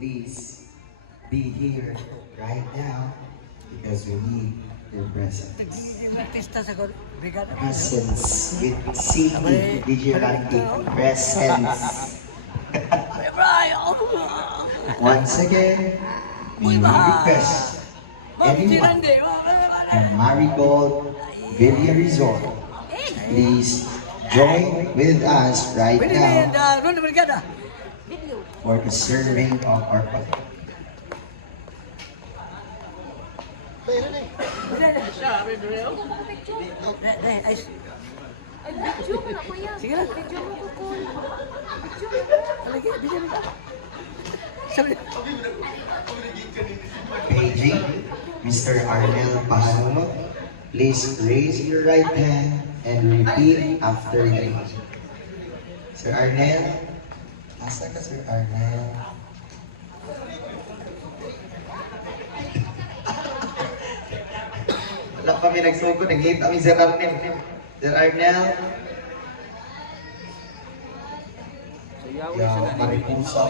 please be here right now because we need your presence. Presence with City DJ Randy. Presence. Once again, we request anyone at Marigold Villa Resort, please join with us right now for the serving of our food. Sige lang. Paging Mr. Arnel Pahanuno, please raise your right hand and repeat after me. Sir Arnel, asa ka Sir Arnel? Wala kami nagsugod, nag-hit kami Sir Arnel. Sir Arnel, maripusa.